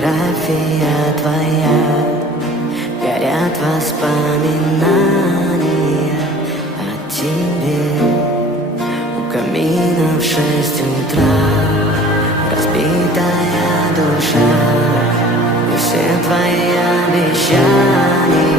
фотография твоя, горят воспоминания о тебе. У камина в 6 утра разбитая душа, и все твои обещания